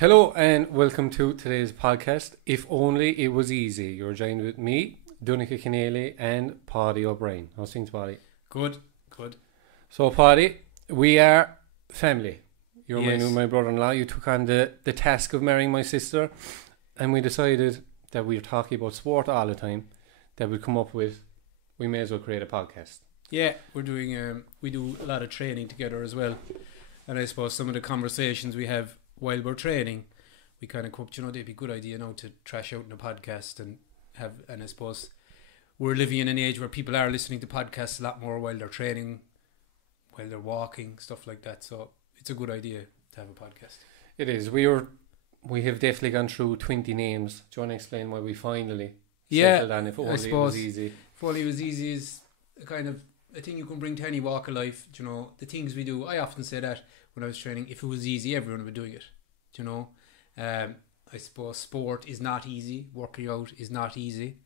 Hello and welcome to today's podcast. If only it was easy. You're joined with me, Donica Keneally and Paddy O'Brien. How's things, Paddy? Good. So, Paddy, we are family. You're Yes. my brother-in-law. You took on the task of marrying my sister, and we decided that we were talking about sport all the time, that we'd come up with, we may as well create a podcast. Yeah, we're doing. We do a lot of training together as well, and I suppose some of the conversations we have while we're training, we kind of cooked. It'd be a good idea now to trash out in a podcast and have. And I suppose we're living in an age where people are listening to podcasts a lot more while they're training, while they're walking, stuff like that. So it's a good idea to have a podcast. It is. We have definitely gone through 20 names. Do you want to explain why we finally settled on if only it was easy? If only it was easy is a kind of a thing you can bring to any walk of life. The things we do. I often say that when I was training, if it was easy, everyone would be doing it. I suppose sport is not easy. Working out is not easy.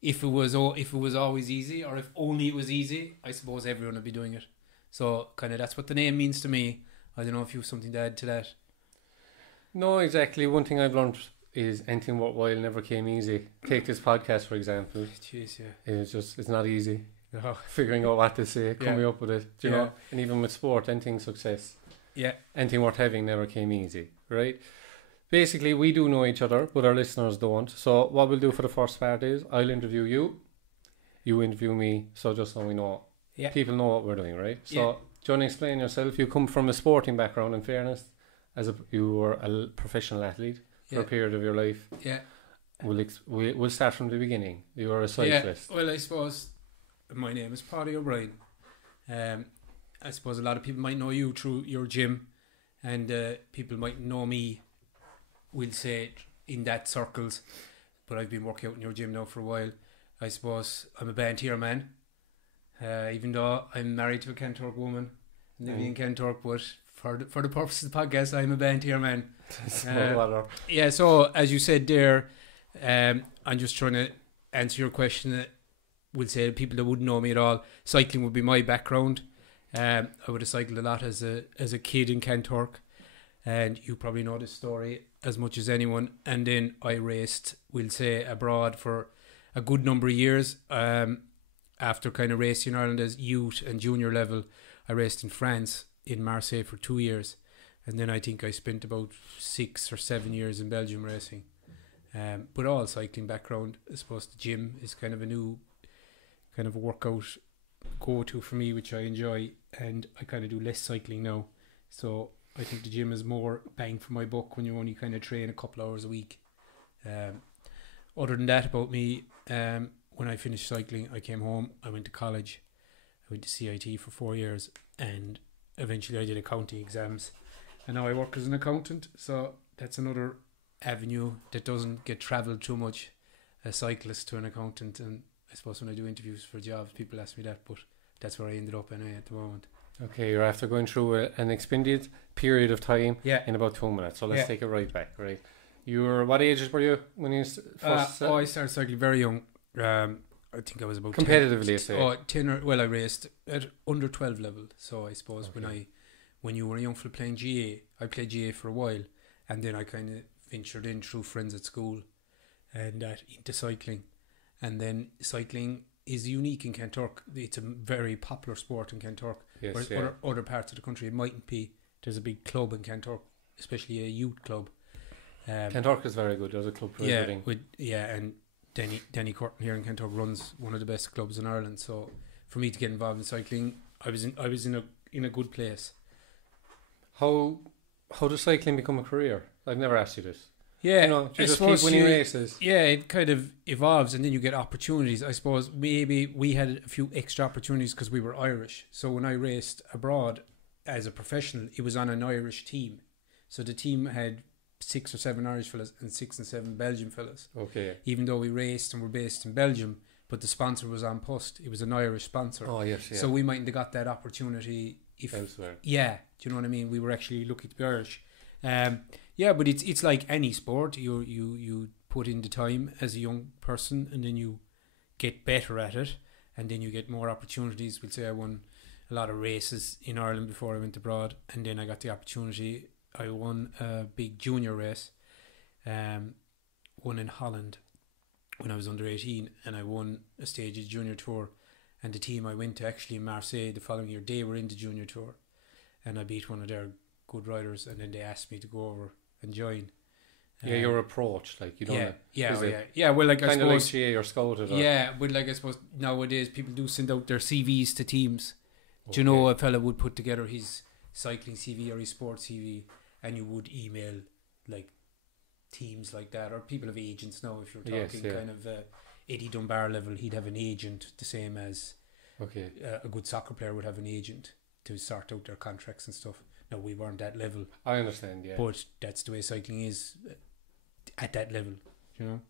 If it was always easy, or if only it was easy, I suppose everyone would be doing it. So kind of that's what the name means to me. I don't know if you have something to add to that. No, exactly. One thing I've learned is anything worthwhile never came easy. Take this podcast, for example. Jeez, yeah. It's not easy. Figuring out what to say, coming up with it. Do you know? And even with sport, anything success. Yeah. Anything worth having never came easy, right? Basically, we do know each other, but our listeners don't. So what we'll do for the first part is I'll interview you, you interview me, so just so we know. Yeah. People know what we're doing, right? So, do you want to explain yourself? You come from a sporting background, in fairness. You were a professional athlete for a period of your life. Yeah. We'll start from the beginning. You were a cyclist. Yeah. Well, I suppose my name is Paddy O'Brien. I suppose a lot of people might know you through your gym, and people might know me, we'll say, in that circles. But I've been working out in your gym now for a while. I suppose I'm a Bantier man, even though I'm married to a Kentorp woman, Nivian Kentorp, but for the purpose of the podcast, I'm a Bantier man. Yeah, so as you said there, I'm just trying to answer your question. That would say people that wouldn't know me at all, cycling would be my background. I would have cycled a lot as a kid in Kentorp, and you probably know this story as much as anyone. And then I raced, we'll say, abroad for a good number of years. After kind of racing in Ireland as youth and junior level, I raced in France, in Marseille, for 2 years, and then I think I spent about 6 or 7 years in Belgium racing. But all cycling background. I suppose the gym is kind of a new kind of a workout go-to for me, which I enjoy, and I kind of do less cycling now. So I think the gym is more bang for my buck when you only kind of train a couple hours a week. Other than that about me, when I finished cycling, I came home, I went to college, I went to CIT for 4 years, and eventually I did accounting exams, and now I work as an accountant. So that's another avenue that doesn't get travelled too much, a cyclist to an accountant. And I suppose when I do interviews for jobs, people ask me that, but that's where I ended up anyway at the moment. Okay, you're after going through an extended period of time in about 2 minutes. So let's take it right back, right? What ages were you when you first... I started cycling very young. I think I was about... Competitively, 10 I raced at under 12 level. So I suppose when you were a young fella playing GA, I played GA for a while, and then I kind of ventured in through friends at school and into cycling. And then cycling is unique in Kentorp. It's a very popular sport in Kentorp. Yes, other parts of the country it mightn't be. There's a big club in Kentorp, especially a youth club. Kentorp is very good. There's a club for everything. And Denny Curtin here in Kentorp runs one of the best clubs in Ireland. So for me to get involved in cycling, I was in a good place. How does cycling become a career? I've never asked you this. Yeah, you just keep winning races. Yeah, it kind of evolves, and then you get opportunities. I suppose maybe we had a few extra opportunities because we were Irish. So when I raced abroad as a professional, it was on an Irish team. So the team had 6 or 7 Irish fellas and 6 and 7 Belgian fellas. Okay. Even though we raced and were based in Belgium, but the sponsor was on post. It was an Irish sponsor. Oh yes, yeah. So we mightn't have got that opportunity elsewhere. Yeah, do you know what I mean? We were actually lucky to be Irish. Yeah, but it's like any sport. You put in the time as a young person, and then you get better at it, and then you get more opportunities. We'll say I won a lot of races in Ireland before I went abroad, and then I got the opportunity I won a big junior race, one in Holland when I was under 18, and I won a stages junior tour. And the team I went to actually in Marseille the following year, they were in the junior tour, and I beat one of their good riders, and then they asked me to go over and join. Yeah, your approach, like you don't. Yeah. Well, like I kind of like suppose, GA or scouted. Or, yeah, but like I suppose nowadays people do send out their CVs to teams. Do you know, a fella would put together his cycling CV or his sports CV, and you would email like teams like that, or people have agents now. If you're talking kind of Eddie Dunbar level, he'd have an agent, the same as a good soccer player would have an agent to sort out their contracts and stuff. No, we weren't that level. I understand, yeah. But that's the way cycling is at that level, you know.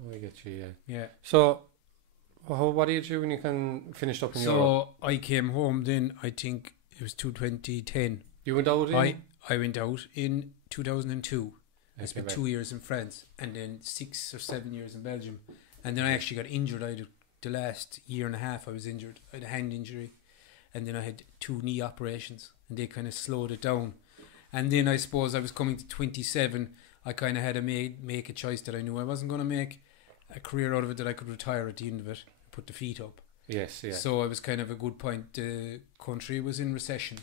Oh, I get you, yeah. Yeah. So, what did you do when you finished up in Europe? So I came home then, I think it was 2010. You went out in? I went out in 2002. I spent 2 years in France, and then 6 or 7 years in Belgium. And then I actually got injured. The last year and a half I was injured. I had a hand injury, and then I had 2 knee operations, and they kind of slowed it down. And then I suppose I was coming to 27. I kind of had to make a choice that I knew I wasn't going to make a career out of it, that I could retire at the end of it, put the feet up. Yes, yeah. So it was kind of a good point. The country was in recession,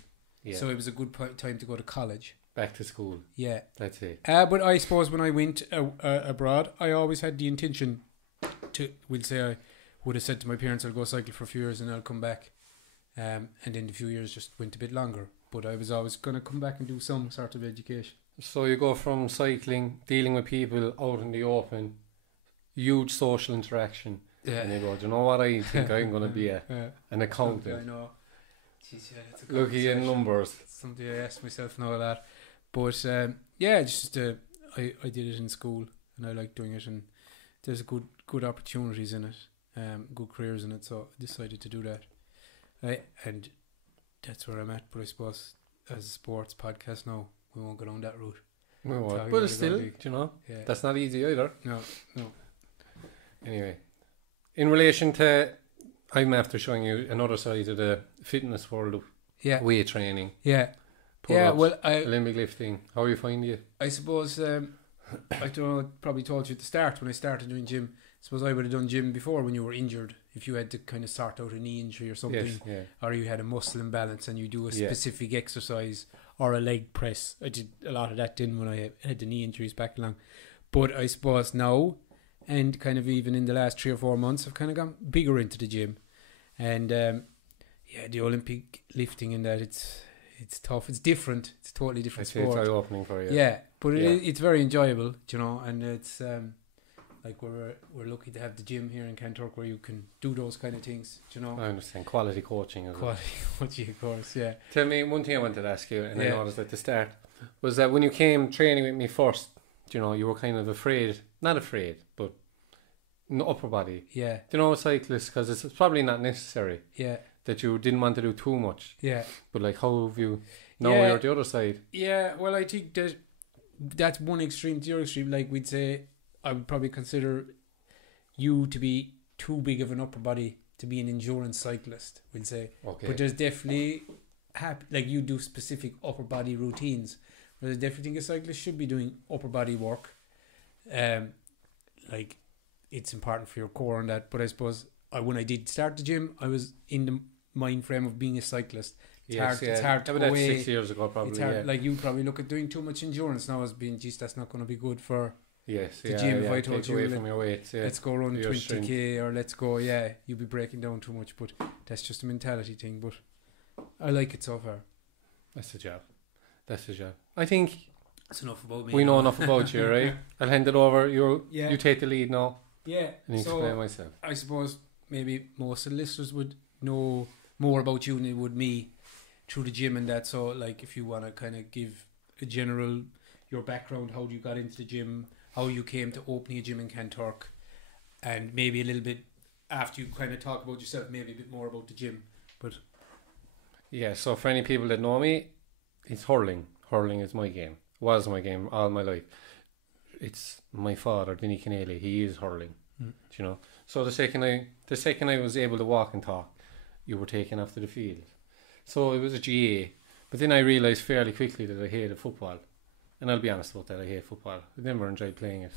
so it was a good time to go to college. Back to school. Yeah. That's it. But I suppose when I went abroad, I always had the intention to, we'll say I would have said to my parents, I'll go cycle for a few years and I'll come back. And then the few years just went a bit longer. But I was always going to come back and do some sort of education. So you go from cycling, dealing with people out in the open, huge social interaction. Yeah. And you go, do you know what, I think I'm going to be an accountant. I know. Jeez, yeah, that's a looking in numbers. It's something I asked myself now a lot. But I did it in school, and I like doing it, and there's good opportunities in it, good careers in it, so I decided to do that. And that's where I'm at. But I suppose as a sports podcast now, we won't go down that route. We won't. But still, you know, that's not easy either. No. Anyway, in relation to, I'm after showing you another side of the fitness world of weight training. Yeah. Pull-ups, well, Olympic lifting. How you find it? I suppose, I don't know, I probably told you at the start when I started doing gym. I suppose I would have done gym before when you were injured. If you had to kind of sort out a knee injury or something, or you had a muscle imbalance and you do a specific exercise or a leg press. I did a lot of that then when I had the knee injuries back along. But I suppose now, and kind of even in the last 3 or 4 months, I've kind of gone bigger into the gym. And the Olympic lifting and that, it's tough. It's different. It's a totally different sport. It's eye-opening for you. Yeah, but it's very enjoyable, you know, and it's like we're lucky to have the gym here in Kanturk where you can do those kind of things, you know. I understand. Quality coaching. Quality coaching, of course, yeah. Tell me, one thing I wanted to ask you, and I noticed at the start, was that when you came training with me first, you know, you were kind of afraid, not afraid, but upper body. Yeah. You know, cyclists, because it's probably not necessary. Yeah. That you didn't want to do too much. Yeah. But like, how have you, now you're the other side? Yeah, well, I think that's one extreme to the other extreme. Like, we'd say, I would probably consider you to be too big of an upper body to be an endurance cyclist, we'll say. Okay. But there's definitely, like, you do specific upper body routines. But I definitely think a cyclist should be doing upper body work. Like, it's important for your core and that. But I suppose when I did start the gym, I was in the mind frame of being a cyclist. It's hard to go away. 6 years ago, probably. It's hard, like, you probably look at doing too much endurance now as being, geez, that's not going to be good for the gym. If I told you, from your weight, let's go run 20k or let's go, you'll be breaking down too much. But that's just a mentality thing. But I like it so far. That's the job. I think that's enough about me. We know enough about you, right? I'll hand it over. You take the lead now. Yeah. And explain myself. I suppose maybe most of the listeners would know more about you than they would me through the gym and that. So, like, if you want to kind of give a general, your background, how you got into the gym, how you came to opening a gym in Kanturk, and maybe a little bit after you kind of talk about yourself, maybe a bit more about the gym. But yeah, so for any people that know me, it's hurling. Hurling is my game. Was my game all my life. It's my father, Denny Keneally. He is hurling. You know. So the second I was able to walk and talk, you were taken off to the field. So it was a GA. But then I realised fairly quickly that I hated football. And I'll be honest about that, I hate football. I never enjoyed playing it.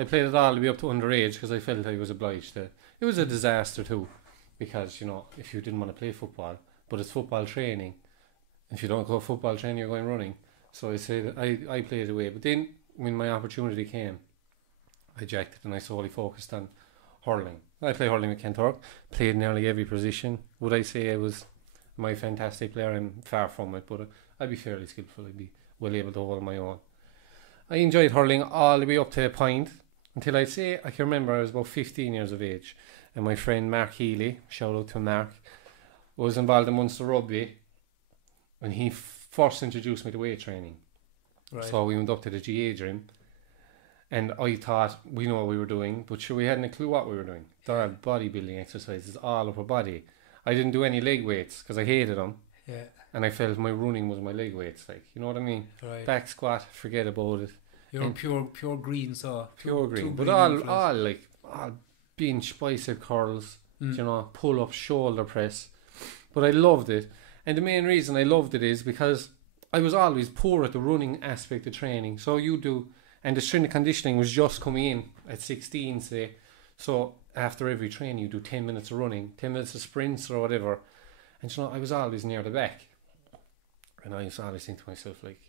I played it all the way up to underage because I felt I was obliged to. It was a disaster too, because, you know, if you didn't want to play football, but it's football training. If you don't go football training, you're going running. So I say that I played it away. But then when my opportunity came, I jacked it and I solely focused on hurling. I play hurling with Kentork, played nearly every position. Would I say I was my fantastic player? I'm far from it, but I'd be fairly skillful. I'd be well able to hold my own. I enjoyed hurling all the way up to a point until I'd say I can remember I was about 15 years of age, and my friend Mark Healy, shout out to Mark, was involved in Munster Rugby, and he first introduced me to weight training. Right. So we went up to the GA gym, and I thought we know what we were doing, but sure, we hadn't a clue what we were doing. They're all bodybuilding exercises, all upper body. I didn't do any leg weights because I hated them. Yeah. And I felt my running was my leg weights, like, you know what I mean? Right. Back squat, forget about it. You're pure green, so pure green, but all bench, bicep curls, you know, pull up, shoulder press. But I loved it, and the main reason I loved it is because I was always poor at the running aspect of training. So and the strength and conditioning was just coming in at 16, say. So after every training, you do 10 minutes of running, 10 minutes of sprints or whatever, and you know, I was always near the back. And I used to always think to myself, like,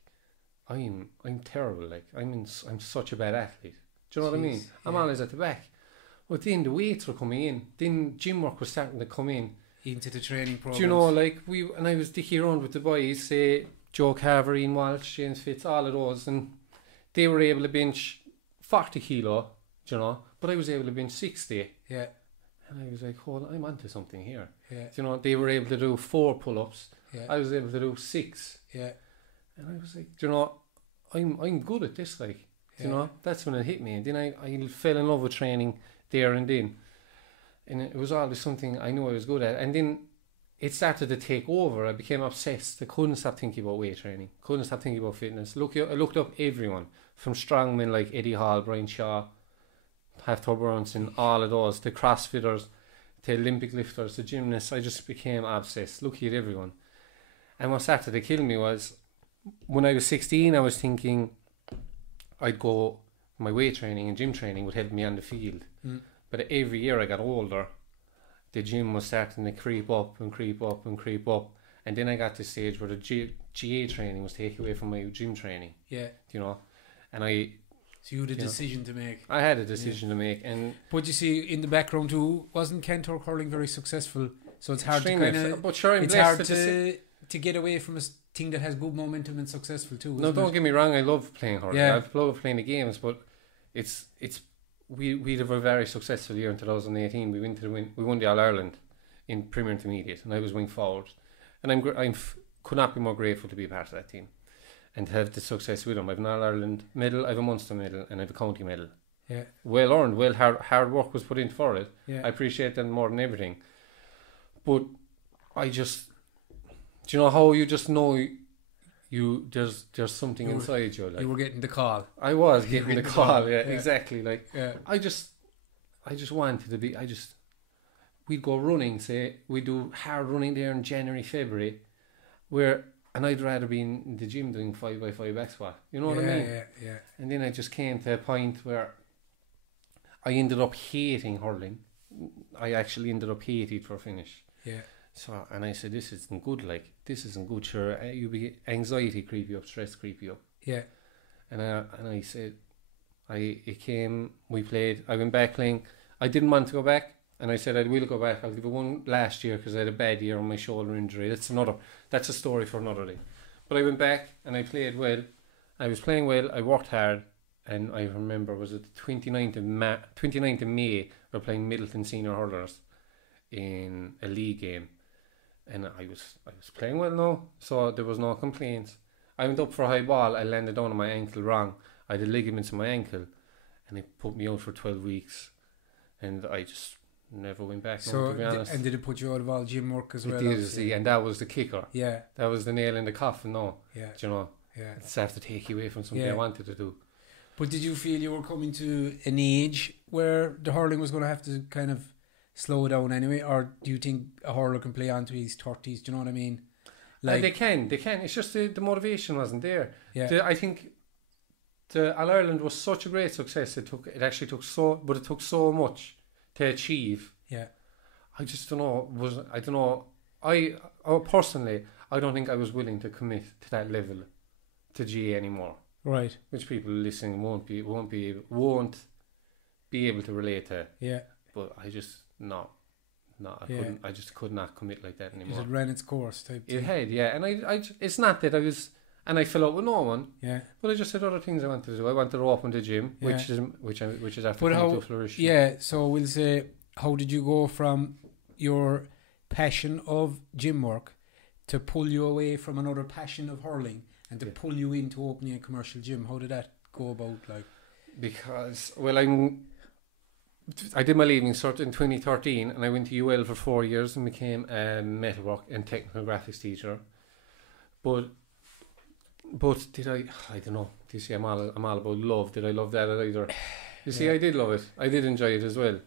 I'm terrible, like, I'm such a bad athlete. Do you know what I mean? I'm always at the back. But then the weights were coming in. Then gym work was starting to come in. Into the training program. Do you know, like, I was dicking around with the boys, say, Joe Carver, Ian Walsh, James Fitz, all of those, and they were able to bench 40 kilo, do you know, but I was able to bench 60. Yeah. And I was like, hold on, I'm onto something here. Yeah. Do you know, they were able to do 4 pull-ups. Yeah. I was able to do 6. Yeah. And I was like, do you know, I'm good at this, like, do you know, that's when it hit me. And then I fell in love with training there and then. And it was always something I knew I was good at. And then it started to take over. I became obsessed. I couldn't stop thinking about weight training. Couldn't stop thinking about fitness. I looked up everyone, from strongmen like Eddie Hall, Brian Shaw, Hafthor Burnson, all of those, to CrossFitters, to Olympic lifters, to gymnasts. I just became obsessed, looking at everyone. And what started to kill me was, when I was 16, I was thinking I'd go, my weight training and gym training would help me on the field. But every year I got older, the gym was starting to creep up and creep up and creep up. And then I got to the stage where the GA training was taken away from my gym training. Yeah. You know, and so you had a decision to make. I had a decision to make. But you see, in the background too, wasn't Kentork hurling very successful? So it's hard to kind of... But sure, it's hard to get away from a thing that has good momentum and successful too. No, don't get me wrong, I love playing hurling. I love playing the games, but we had a very successful year in 2018. We won the All Ireland in Premier Intermediate, and I was wing forward. And I could not be more grateful to be a part of that team and to have the success with them. I have an All Ireland medal, I have a Munster medal, and I have a county medal. Yeah, well earned, hard work was put in for it. Yeah. I appreciate that more than everything. But I just, do you know how you just know there's something inside you, like, you were getting the call. I was getting the call. Yeah, exactly. Like, I just wanted to be. We'd go running. Say we do hard running there in January, February, and I'd rather be in the gym doing 5x5 back squat. You know what I mean? Yeah. And then I just came to a point where I ended up hating hurling. I actually ended up hating it for a finish. Yeah. So, and I said, this isn't good, like, this isn't good, sure, you be anxiety creep you up, stress creep you up. Yeah. And I said, we played, I went back playing, I didn't want to go back, and I said I will go back, I'll give it one last year, because I had a bad year on my shoulder injury, that's a story for another day. But I went back, and I played well, I was playing well, I worked hard, and I remember, was it the 29th of May, we're playing Middleton Senior Hurlers in a league game. And I was playing well now, so there was no complaints. I went up for a high ball, I landed on my ankle wrong. I had ligaments in my ankle, and they put me out for 12 weeks. And I just never went back, to be honest. And did it put you out of all gym work as well? It did, see, and that was the kicker. Yeah. That was the nail in the coffin, no. Yeah. Do you know? Yeah. It's after take you away from something I wanted to do. But did you feel you were coming to an age where the hurling was going to have to kind of slow down anyway, or do you think a hurler can play on to his 30s? Do you know what I mean? Like they can. It's just the motivation wasn't there. yeah, I think the All Ireland was such a great success. It took so much to achieve. yeah, I just don't know. I don't know. Personally, I don't think I was willing to commit to that level to GA anymore. right, Which people listening won't be able to relate to. yeah. But I just I Yeah. couldn't. I just could not commit like that anymore. It ran its course type It thing. had, yeah, and it's not that I was, and I fell out with no one, Yeah. but I just had other things I wanted to do. I wanted to open the gym, Yeah. which is after But coming how? to flourish. Yeah. So we'll say, how did you go from your passion of gym work to pull you away from another passion of hurling and to Yeah. pull you into opening a commercial gym? How did that go about? Like, Because I did my leaving cert in 2013, and I went to UL for 4 years and became a metalwork and technical graphics teacher. But did I don't know. You see, I'm all about love. Did I love that either? You see, Yeah. I did love it. I did enjoy it as well.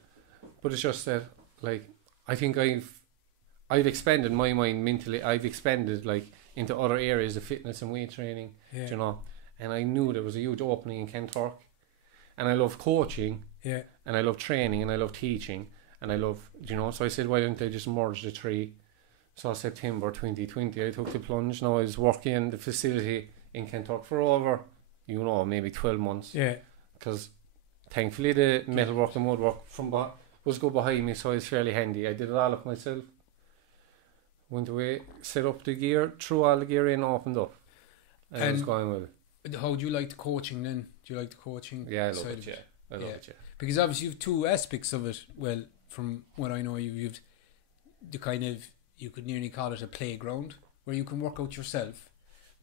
But it's just that, like, I think I've expanded my mind mentally. I've expanded like into other areas of fitness and weight training. yeah, You know, and I knew there was a huge opening in Kentork, and I love coaching, yeah, and I love training, and I love teaching, and I love, so I said, why don't I just merge the three? So September 2020, I took the plunge. Now I was working in the facility in Kentucky for over, maybe 12 months. yeah, Because thankfully the metalwork and woodwork was go behind me, so it was fairly handy. I did it all up myself. Went away, set up the gear, threw all the gear in, opened up. And it was going well. How do you like the coaching then? Do you like the coaching? Yeah, I love side it, of yeah. I love it, yeah. Because obviously you've two aspects of it. Well, from what I know, you've the kind of, you could nearly call it a playground where you can work out yourself,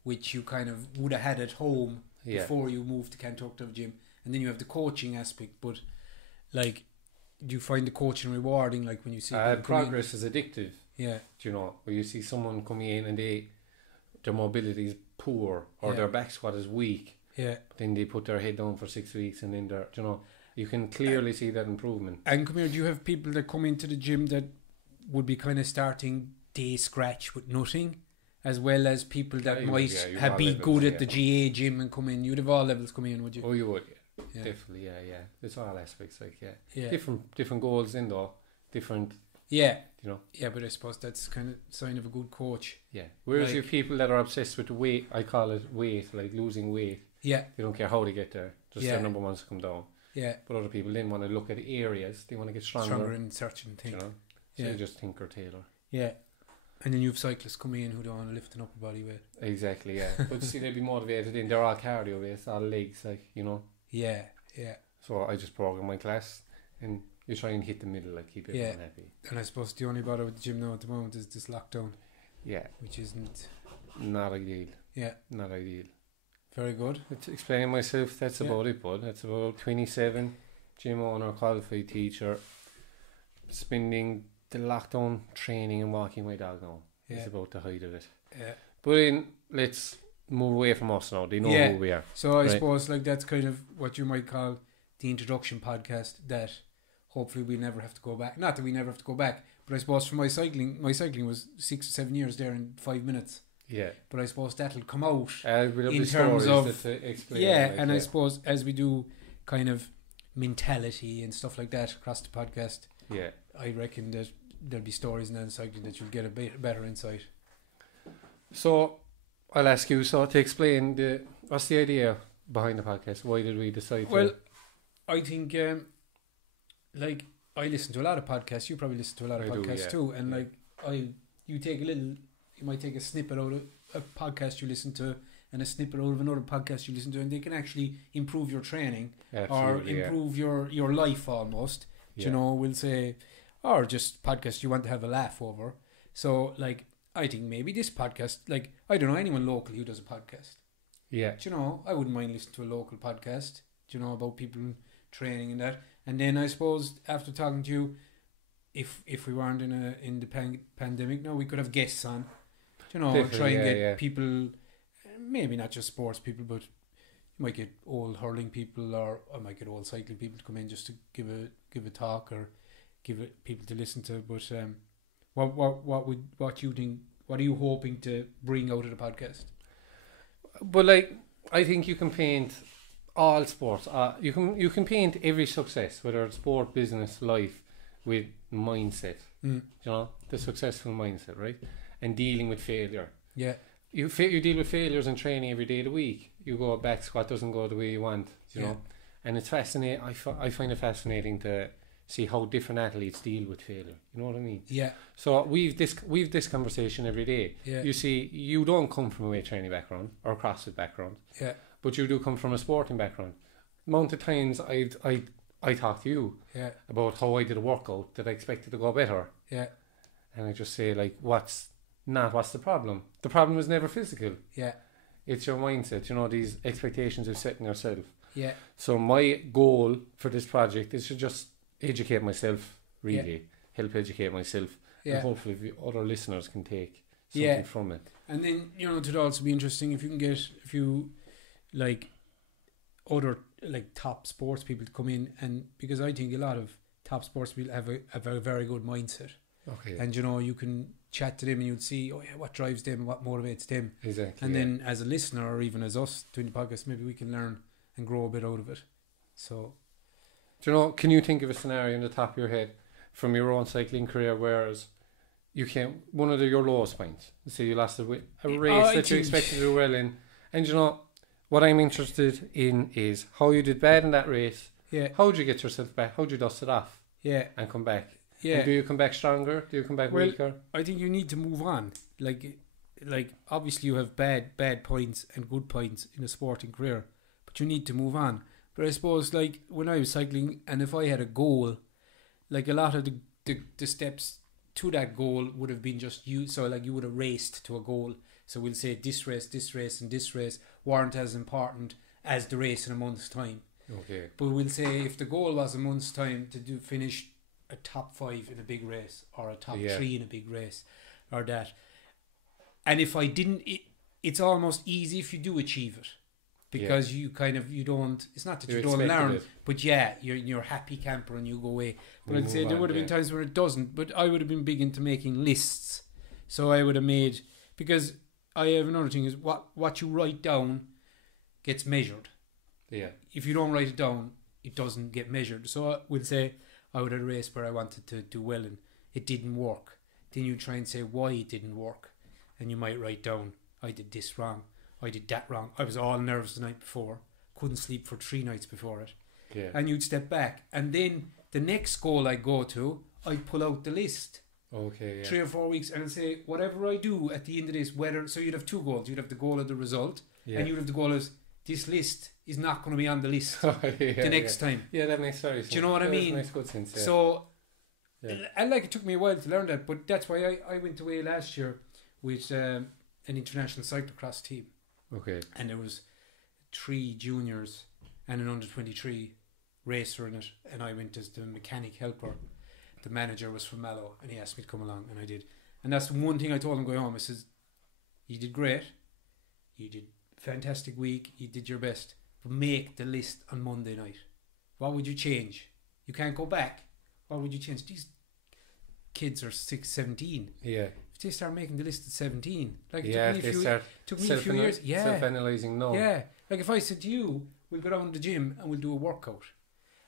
which you kind of would have had at home Yeah. before you moved to Kentucky to the gym. And then you have the coaching aspect. But like, do you find the coaching rewarding? Like when you see people come in? Progress is addictive. Yeah, Where you see someone coming in and their mobility is poor, or Yeah. their back squat is weak, yeah. but then they put their head down for 6 weeks, and then you can clearly see that improvement. And come here, do you have people that come into the gym that would be kind of starting day scratch with nothing, as well as people that Yeah, you might would, yeah, you've have all be levels, good at yeah. the GA gym and come in? You'd have all levels come in, would you? Oh, you would, Yeah. definitely, yeah. It's all aspects, like, yeah. Yeah. Different goals in though, different, Yeah. you know. Yeah, but I suppose that's kind of sign of a good coach. Yeah. Whereas Like- you have people that are obsessed with the weight, I call it weight, like losing weight. Yeah, They don't care how they get there, just Yeah. their number wants to come down. yeah. But other people then want to look at areas, they want to get Stronger in certain things. So Yeah. you just tinker tailor. Yeah. And then you have cyclists coming in who don't want to lift an upper body weight. Exactly, yeah. But see, they'd be motivated in, they're all cardio based, all legs, like, Yeah, yeah. So I just program my class, and you try and hit the middle, like, keep everyone happy. And I suppose the only bother with the gym now at the moment is this lockdown, Yeah, which isn't. not ideal. Yeah, Not ideal. very good. It's explaining myself, that's Yeah. about it, bud. That's about 27, gym owner, qualified teacher, spending the lockdown training and walking my dog now. Yeah. It's about the height of it. Yeah. But then, let's move away from us now. They know Yeah. who we are. So I Right. suppose like that's kind of what you might call the introduction podcast that hopefully we never have to go back. Not that we never have to go back, but I suppose for my cycling was 6 or 7 years there in 5 minutes. Yeah. But I suppose that'll come out. We'll have In the terms stories of- that explain. Yeah, like, and I suppose as we do kind of mentality and stuff like that across the podcast, yeah. I reckon that there'll be stories in that cycling that you'll get a bit better insight. So I'll ask you to explain what's the idea behind the podcast? Why did we decide to? Well, I think like I listen to a lot of podcasts. You probably listen to a lot of I do, podcasts yeah. too, and Yeah. like you might take a snippet out of a podcast you listen to and a snippet out of another podcast you listen to, and they can actually improve your training or Absolutely, improve your life almost. yeah. We'll say, or just podcasts you want to have a laugh over. So like I think maybe this podcast, like I don't know anyone locally who does a podcast. Yeah. Do you know, I wouldn't mind listening to a local podcast, do you know, about people training and that. And then I suppose after talking to you, if we weren't in the pandemic now, we could have guests on, do you know, Definitely, try and yeah, get yeah. people, maybe not just sports people, but you might get old hurling people, or I might get old cycling people to come in just to give a talk or give it people to listen to. But what you think What are you hoping to bring out of the podcast? But like, I think you can paint all sports. You can paint every success, whether it's sport, business, life, with mindset. You know, the successful mindset, right? And dealing with failure. Yeah. You deal with failures in training every day of the week. You go back squat doesn't go the way you want, you know. And it's fascinating. I find it fascinating to see how different athletes deal with failure. You know what I mean? Yeah. So we've this conversation every day. Yeah. You see, you don't come from a weight training background or a CrossFit background. Yeah. But you do come from a sporting background. Amount of times I talk to you about how I did a workout that I expected to go better. Yeah. And I just say, like, what's the problem? The problem is never physical. Yeah. It's your mindset, you know, these expectations of setting yourself. Yeah. So my goal for this project is to just educate myself, really. Help educate myself. Yeah. And hopefully other listeners can take something from it. And then, you know, it would also be interesting if you can get like other like top sports people to come in, and because I think a lot of top sports people have a very good mindset. Okay. And you know, you can chat to them and you'd see, oh yeah, what drives them, what motivates them. Exactly. And then as a listener, or even as us doing the podcast, maybe we can learn and grow a bit out of it. So, do you know, can you think of a scenario in the top of your head from your own cycling career whereas you came one of your lowest points? Say you lost a race that you expected to do well in, and you know what I'm interested in is how you did bad in that race. Yeah. How did you get yourself back? How did you dust it off? Yeah. And come back? Yeah. And do you come back stronger? Do you come back weaker? I think you need to move on. Like obviously you have bad points and good points in a sporting career, but you need to move on. But I suppose, like, when I was cycling, and if I had a goal, like, a lot of the steps to that goal would have been just you. So like you would have raced to a goal. So we'll say this race and this race weren't as important as the race in a month's time. Okay. But we'll say if the goal was a month's time to finish a top 5 in a big race, or a top 3 in a big race, or that. And if I didn't, it's almost easy if you do achieve it, because you don't. It's not that you don't learn, but you're happy camper and you go away. But I'd say there would have been times where it doesn't. But I would have been big into making lists, so I would have made, because I have another thing is what you write down gets measured. Yeah. If you don't write it down, it doesn't get measured. So I would say I would have a race where I wanted to do well and it didn't work. Then you try and say why it didn't work, and you might write down, I did this wrong, I did that wrong, I was all nervous the night before, couldn't sleep for 3 nights before it. Yeah. And you'd step back, and then the next goal I go to, I'd pull out the list. Okay. Yeah. 3 or 4 weeks, and I'd say whatever I do at the end of this, so you'd have 2 goals. You'd have the goal of the result, and you'd have the goal as this list is not going to be on the list the next time. Yeah, that makes very sense. Do you know what I mean? That makes good sense. Yeah. So, and like, it took me a while to learn that, but that's why I went away last year with an international cyclocross team. Okay. And there was 3 juniors and an under-23 racer in it, and I went as the mechanic helper. The manager was from Mallow, and he asked me to come along, and I did. And that's the one thing I told him going home. I says, you did great, you did fantastic week, you did your best, but make the list on Monday night. What would you change? You can't go back. What would you change? These kids are 17. Yeah. If they start making the list at 17, like, it took me a few years. Yeah. Self-analysing, no. Yeah. Like, if I said to you, we'll go down to the gym and we'll do a workout.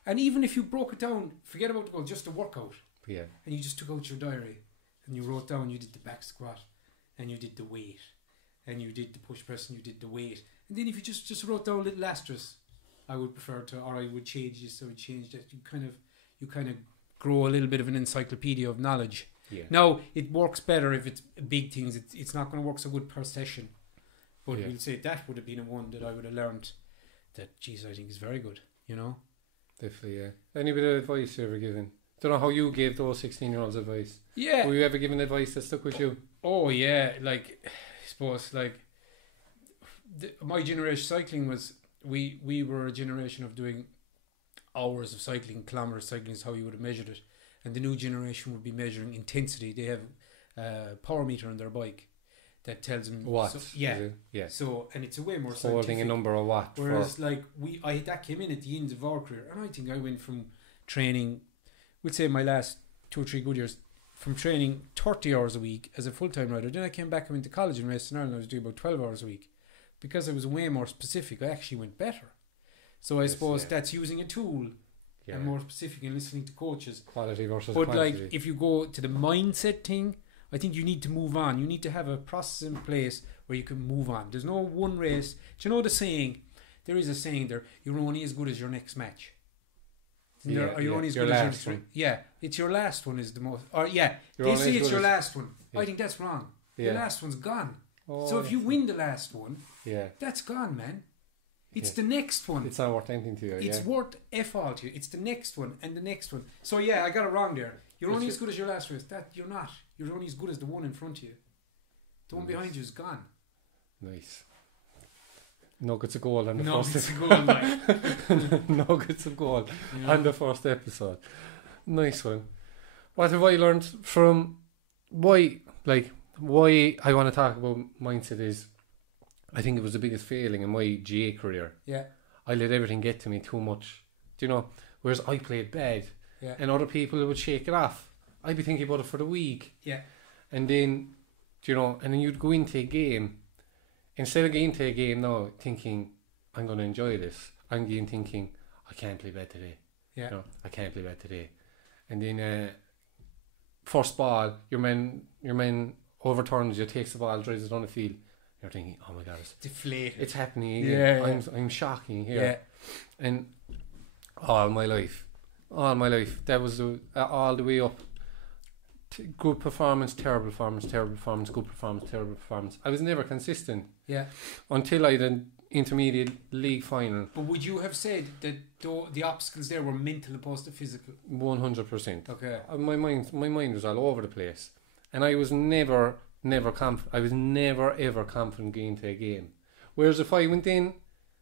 And even if you broke it down, forget about the goal, just a workout. Yeah. And you just took out your diary and you wrote down, you did the back squat and you did the weight and you did the push press and you did the weight. And then if you just wrote down a little asterisk, I would prefer to, or I would change this, I would change that. You kind of grow a little bit of an encyclopedia of knowledge. Yeah. Now, it works better if it's big things. It's not going to work so good per session. But we'll say that would have been a one that I would have learned that, geez, I think is very good, you know? Definitely, yeah. Any bit of advice you ever given? Don't know how you gave those 16-year-olds advice. Yeah. Were you ever given advice that stuck with you? Oh, yeah. Like, I suppose, like, my generation cycling was, we were a generation of doing hours of cycling, kilometres cycling is how you would have measured it. And the new generation would be measuring intensity. They have a power meter on their bike that tells them watts. So, yeah. Yeah. So, and it's a way more holding scientific. a number of watts. Whereas, like, that came in at the end of our career, and I think I went from training, we'd say my last 2 or 3 good years, from training 30 hours a week as a full-time rider. Then I came back, I went to college in Western Ireland. I was doing about 12 hours a week. Because I was way more specific, I actually went better. So I suppose that's using a tool and more specific and listening to coaches. Quality versus but quantity. like, if you go to the mindset thing, I think you need to move on. You need to have a process in place where you can move on. There's no one race. Do you know the saying? There is a saying there, you're only as good as your next match. You're only as good as your last one. Yeah, it's your last one is the most. Or they say it's your last one. I think that's wrong. Your last one's gone. So if you win the last one, that's gone, man. It's the next one. It's not worth anything to you. It's worth F all to you. It's the next one and the next one. So I got it wrong there. You're only as good as your last race. That you're not. You're only as good as the one in front of you. The one behind you is gone. Nice. Nuggets of gold on the Nuggets first of gold, mate. Nuggets of gold on the first episode. Nice one. What have I learned from why I want to talk about mindset is I think it was the biggest failing in my GA career. Yeah. I let everything get to me too much. Do you know? Whereas I played bad and other people would shake it off. I'd be thinking about it for the week. Yeah. And then, do you know, and then you'd go into a game. Instead of going into a game now thinking, I'm going to enjoy this, I'm going thinking, I can't play bad today. Yeah. You know, I can't play bad today. And then first ball, your man overturns you, takes the ball, drives it down the field. You're thinking, oh my God, it's deflated. It's happening again. I'm shocking here. Yeah. And all my life, that was all the way up. Good performance, terrible performance, terrible performance, good performance, terrible performance. I was never consistent. Yeah. Until I did intermediate league final. But would you have said that the obstacles there were mental opposed to physical? 100%. Okay. My mind was all over the place, and I was never confident. I was never ever confident going into a game. Whereas if I went in,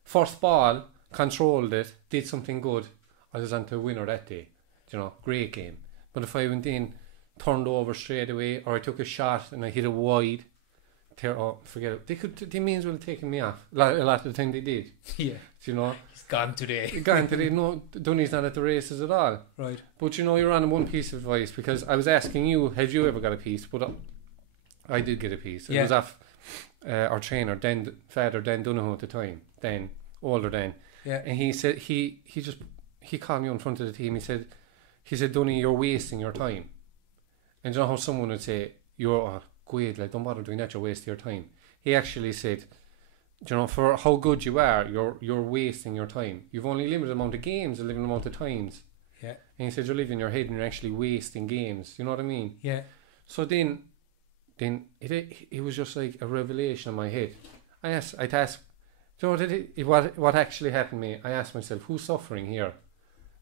first ball, controlled it, did something good, I was on to a winner that day. You know, great game. But if I went in, turned over straight away, or I took a shot and I hit it wide, forget it. They may as well have taken me off. A lot of the time they did. Yeah. You know, he's gone today. No, Dunny's not at the races at all. Right. But you know, you're on one piece of advice, because I was asking you, have you ever got a piece? But I did get a piece. It was off our trainer, Father Dan Donoghue at the time, then older Dan. Yeah. And he said he called me in front of the team. He said, Dunny, you're wasting your time. And you know how someone would say, you're go ahead, like, don't bother doing that, you're wasting your time. He actually said, you know, for how good you are, you're wasting your time. You've only limited amount of games, a limited amount of times. Yeah. And he said, you're living in your head and you're actually wasting games. You know what I mean? Yeah. So then it was just like a revelation in my head. I'd ask, do you know what actually happened to me? I asked myself, who's suffering here?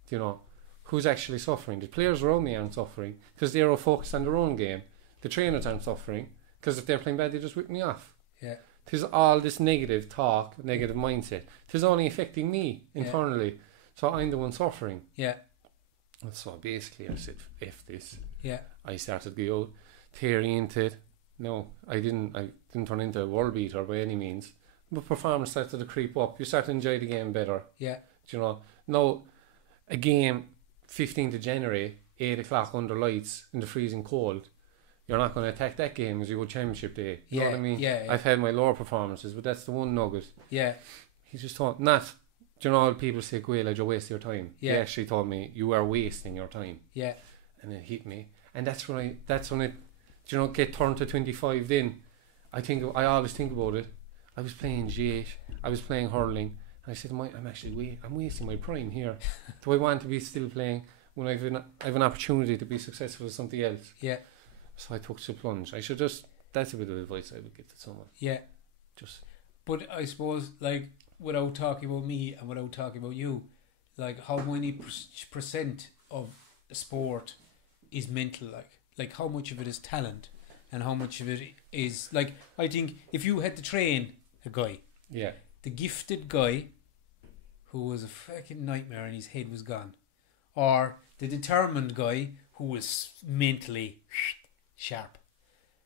Do you know? Who's actually suffering? The players around me aren't suffering because they're all focused on their own game. The trainers aren't suffering because if they're playing bad, they just whip me off. Yeah. There's all this negative talk, negative mindset. It's only affecting me internally. So I'm the one suffering. Yeah. And so basically I said, F this. Yeah. I started to go tearing into it. No, I didn't turn into a world beater by any means. But performance started to creep up. You start to enjoy the game better. Yeah. Do you know? Now, a game 15th of January, 8 o'clock under lights in the freezing cold, you're not going to attack that game as you would championship day. You know what I mean? Yeah. I've had my lower performances, but that's the one nugget. Yeah. He just told, do you know, all people say, go like, you're wasting your time. Yeah. He actually told me, you are wasting your time. Yeah. And it hit me. And that's when it, do you know, get turned to 25 then. I always think about it. I was playing G8, I was playing hurling, and I said, I'm wasting my prime here. Do I want to be still playing when I have an opportunity to be successful with something else? Yeah. So I took the plunge. That's a bit of advice I would give to someone. Yeah. But I suppose, like, without talking about me and without talking about you, like, how many percent of sport is mental, like how much of it is talent and how much of it is, like, I think if you had to train a guy, the gifted guy who was a fucking nightmare and his head was gone, or the determined guy who was mentally sharp.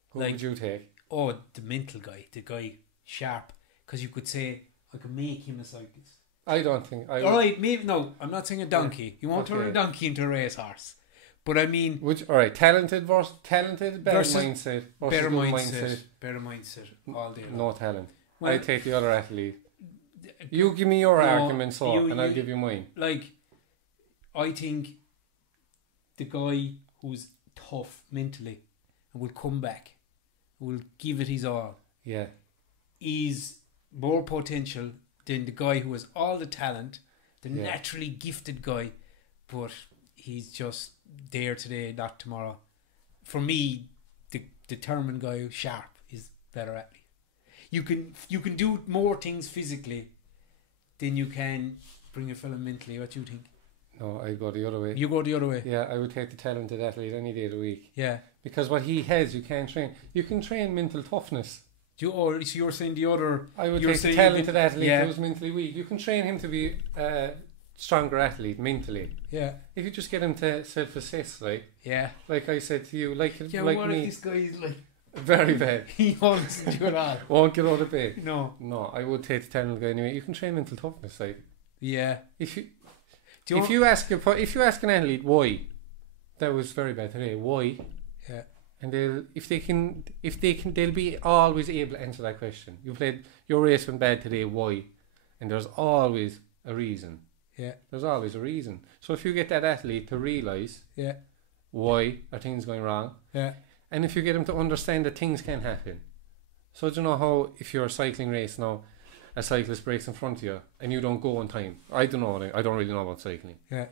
Who would you take? Oh, the mental guy, the guy sharp, because you could say, I could make him a cyclist. I don't think. Alright, maybe, no, I'm not saying a donkey. You won't turn a donkey into a racehorse. But I mean, alright, talented, better Versus mindset, better good mindset, better mindset all day long. no talent. Well, I take the other athlete. You give me your argument, and I'll give you mine. Like, I think the guy who's tough mentally and will come back, will give it his all, Yeah, is more potential than the guy who has all the talent, the naturally gifted guy, but he's just there today, not tomorrow. For me, the determined guy who's sharp is better athlete. You can do more things physically than you can bring a fella mentally. What do you think? no, I go the other way. You go the other way. Yeah, I would take the talented athlete any day of the week. Yeah. Because what he has, you can't train. You can train mental toughness. So you're saying the other... I would take the talented athlete who's mentally weak. You can train him to be a stronger athlete mentally. Yeah. If you just get him to self-assess, right? Yeah. Like I said to you, like what me. If this guy is like... Very bad. He wants to do it all. Won't get out of bed. No, I would take the talented guy anyway. You can train mental toughness, like. Yeah. If you ask an athlete why that was very bad today, why? Yeah. And they'll be always able to answer that question. Your race went bad today, why? And there's always a reason. Yeah. There's always a reason. So if you get that athlete to realise why are things going wrong, and if you get them to understand that things can happen. So do you know how if you're a cycling race now, a cyclist breaks in front of you and you don't go on time? I don't really know about cycling. Yeah.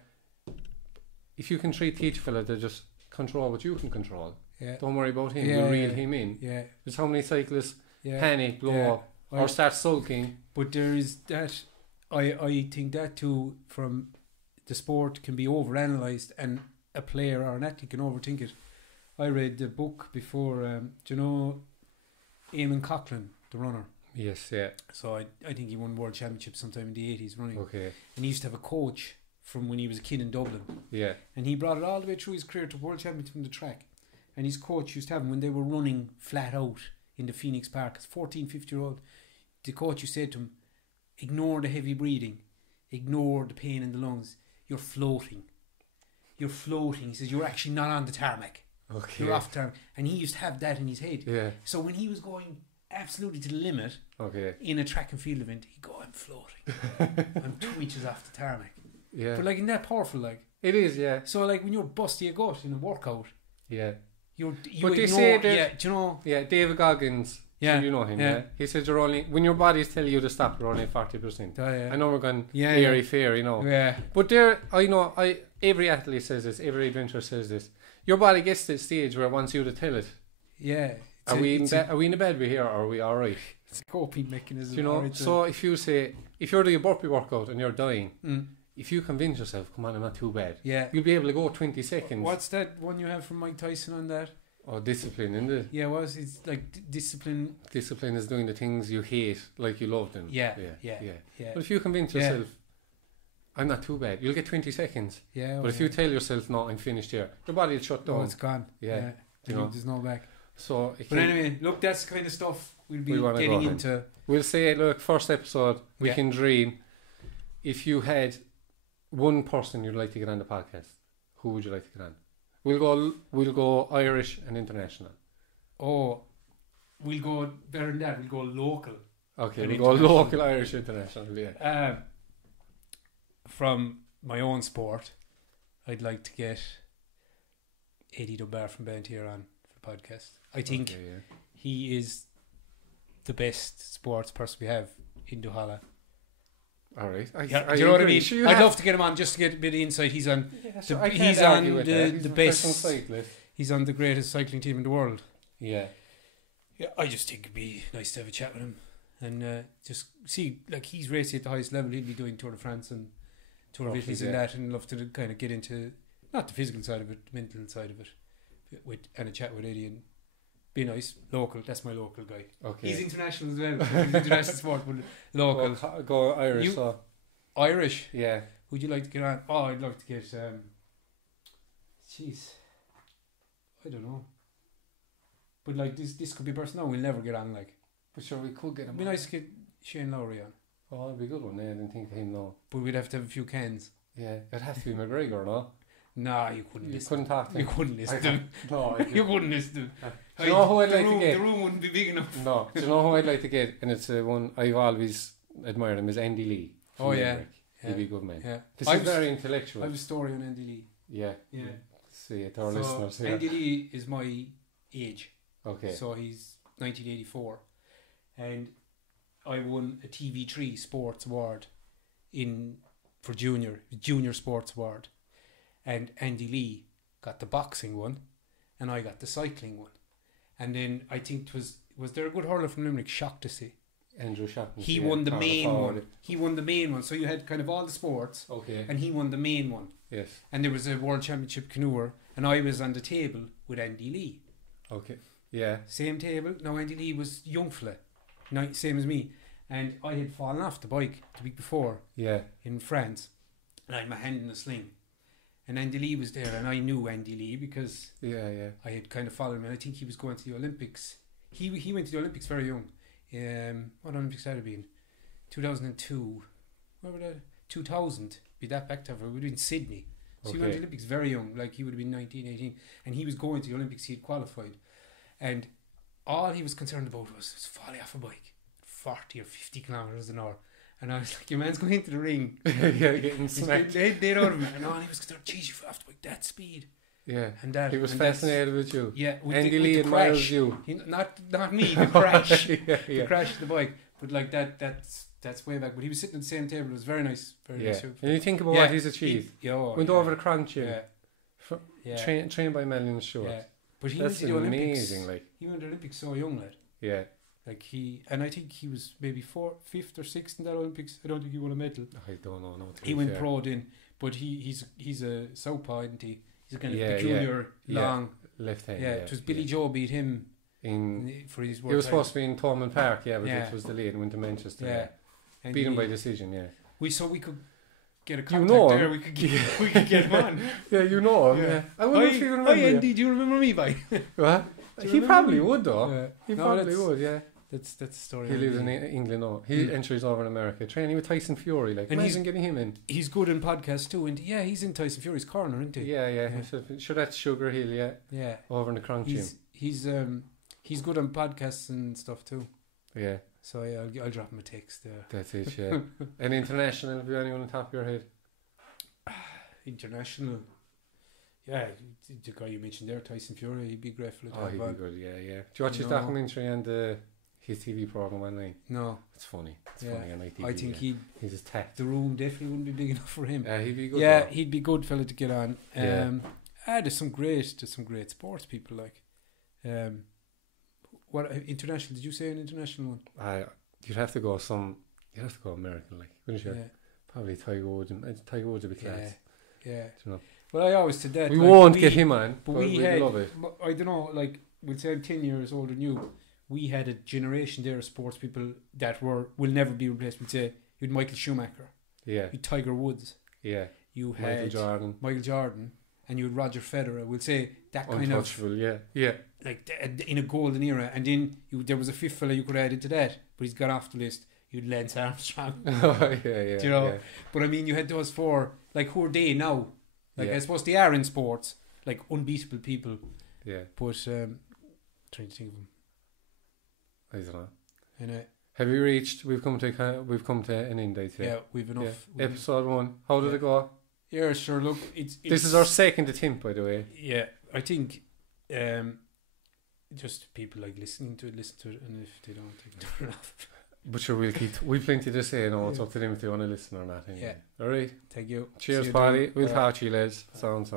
If you can teach a fella to just control what you can control, don't worry about him. Yeah, you reel him in. Yeah. There's how many cyclists panic, blow up, or start sulking. But there is that. I think that too, from the sport can be overanalyzed, and a player or an athlete can overthink it. I read the book before. Do you know Eamon Coughlin, the runner? Yes, yeah. So I think he won world championships sometime in the 80s running. Okay. And he used to have a coach from when he was a kid in Dublin. Yeah. And he brought it all the way through his career to world championships from the track. And his coach used to have him when they were running flat out in the Phoenix Park as 14, 15-year-old. The coach used to say to him, ignore the heavy breathing, ignore the pain in the lungs. You're floating. He says, you're actually not on the tarmac. Okay. You're off tarmac. And he used to have that in his head. Yeah. So when he was going absolutely to the limit in a track and field event, he'd go, I'm floating. I'm 2 inches off the tarmac. Yeah. But isn't that powerful? It is, yeah. So when you're busting your gut in a workout, you but they ignore, say that, do you know? Yeah, David Goggins. Yeah. So you know him, yeah. He says you're only, when your body's telling you to stop, you're only 40%. I know we're going airy fair, you know. Yeah. But every athlete says this, every adventurer says this. Your body gets to the stage where it wants you to tell it. Yeah. Are we in a bad way here, or are we alright? It's a coping mechanism. You know, so if you're doing a burpee workout and you're dying, if you convince yourself, come on, I'm not too bad, you'll be able to go 20 seconds. What's that one you have from Mike Tyson on that? Oh, discipline, isn't it? Yeah, it's like discipline. Discipline is doing the things you hate like you love them. Yeah. But if you convince yourself, I'm not too bad, you'll get 20 seconds. Yeah. But if you tell yourself, no, I'm finished here, your body will shut down. Oh, it's gone. Yeah. You know, there's no back. So, but anyway, look, that's the kind of stuff we'll be getting into. We'll say, look, first episode, we can dream. If you had one person you'd like to get on the podcast, who would you like to get on? We'll go Irish and international. Oh, we'll go better than that. We'll go local. Okay, we'll go local, Irish, international. Yeah. From my own sport, I'd like to get Eddie Dunbar from Bantier on for the podcast. I think he is the best sports person we have in Duhala. All right. Do you know what I mean? Sure, I'd love to get him on just to get a bit of insight. He's on the best. He's on the greatest cycling team in the world. Yeah. Yeah, I just think it'd be nice to have a chat with him and just see, like, he's racing at the highest level. He'll be doing Tour de France and Tour of Italy and that, and love to kind of get into not the physical side of it, the mental side of it, and a chat with Eddie and be nice. Local, that's my local guy. Okay. He's international as well. He's international sport, but local. Go Irish. Irish? Yeah. Would you like to get on? Oh, I'd love to get. Jeez, I don't know. But like this could be a person. No, we'll never get on. Like, but sure, we could get him. It'd be nice to get Shane Lowry on. Oh, that'd be a good one. Yeah, I didn't think of him. No. But we'd have to have a few cans. Yeah, it'd have to be McGregor, no. Nah, you couldn't You listen. couldn't talk to You him. couldn't listen to him. No, You couldn't listen to him. Do you know who I'd The like to room- get? The room wouldn't be big enough. No, do you know who I'd like to get? And it's one I've always admired him, is Andy Lee. from Oh, yeah. Limerick. He'd be a good man. Yeah. This I've- is very intellectual. I have a story on Andy Lee. Yeah. Yeah. See it to our listeners here. Andy Lee is my age. Okay. So he's 1984. And I won a TV3 Sports Award for Junior Sports Award. And Andy Lee got the boxing one and I got the cycling one. And then I think was there a good hurler from Limerick? Shocked to see. Andrew Shotton. He won the main one. He won the main one. So you had kind of all the sports. Okay. And he won the main one. Yes. And there was a World Championship canoer and I was on the table with Andy Lee. Okay. Yeah. Same table. Now Andy Lee was young fella, same as me. And I had fallen off the bike the week before Yeah. in France. And I had my hand in a sling. And Andy Lee was there and I knew Andy Lee because Yeah. I had kind of followed him and I think he was going to the Olympics. He went to the Olympics very young. What Olympics had it been? 2002. What would that? 2000. Be that back to we were in Sydney. So he went to the Olympics very young, like he would have been 19, 18. And he was going to the Olympics, he had qualified. And all he was concerned about was falling off a bike 40 or 50 kilometres an hour. And I was like, your man's going into the ring. Yeah, getting smacked. Dead out of him. And all he was concerned, geez, you fell off the bike that speed. Yeah. And that, He was and fascinated with you. Yeah. Andy Lee admires crash. you. Not me, the crash. Yeah. The crash of the bike. But like that's way back. But he was sitting at the same table. It was very nice. Very nice. And you think about what he's achieved. Went over the Cronk Gym. Trained by Melon Short. Yeah. But he That's went to the Olympics. amazing. Like. He went to the Olympics so young, lad. Yeah. Like and I think he was maybe 5th or 6th in that Olympics. I don't think he won a medal. I don't know. No, he went pro then, but he's a southpaw, isn't he? He's a kind of peculiar, long left hand. Yeah, it was Billy Joe beat him for his work. He was supposed to be in Thomond Park, but Yeah. it was delayed and went to Manchester. Yeah, And beat him by decision. Yeah. We could get a contact know there. him. We could get him on. Yeah, you know him. Yeah. I wonder if you remember. Hi Andy, do you remember me, by? What? Do you He remember probably me? would though. Yeah. He No, probably that's- would. Yeah. That's the story. He lives in England now. He enters over in America, training with Tyson Fury. Like, And imagine getting him in. He's good in podcasts too, and he's in Tyson Fury's corner, isn't he? Yeah. Sure, that's Sugar Hill. Yeah. Yeah. Over in the Cronk Gym. He's good on podcasts and stuff too. Yeah. So I'll drop him a text there. That's it. Yeah. And international. Have you anyone on top of your head? International. Yeah, the guy you mentioned there, Tyson Fury, he'd be grateful. Oh, he'd be good. Yeah. Do you watch his No. documentary and his TV program online? No, It's funny. It's Yeah. funny on ITV. I think he's his tact. the room definitely wouldn't be big enough for him. He'd be good. Yeah, though. he'd be good fella to get on. Yeah. There's some great sports people like. What international? Did you say an international one? You'd have to go American, like, wouldn't you? Yeah, Probably Tiger Woods. Tiger Woods would be class. yeah. You know. Well, I always said that We like, won't get him on, but but we we'd had. love it. I don't know. Like, we'll say I'm 10 years older than you. We had a generation there of sports people that will never be replaced. We'd say you had Michael Schumacher, Yeah, you had Tiger Woods, yeah. you had Michael Jordan. and you had Roger Federer. We'll say that kind of Untouchable, yeah. like in a golden era. And then there was a fifth fella you could add into that, but he's got off the list. You had Lance Armstrong. Oh, yeah. Do you know? Yeah. But I mean, you had those four. Like, who are they now? Like, Yeah. I suppose they are in sports, like unbeatable people. Yeah, But trying to think of them. I don't know. And Have we reached? We've come to an end date yeah, here. we've enough. Yeah. Episode 1. How did it go? Yeah, sure. Look, it's This is our second attempt, by the way. Yeah, I think just people like listen to it, and if they don't, they can turn it off. But sure, we've plenty to say. No, it's up to them if they want to listen or not. Anyway. Yeah. All right. Thank you. Cheers, See you Paddy. then. We'll Bye. talk to you, lads. Sound.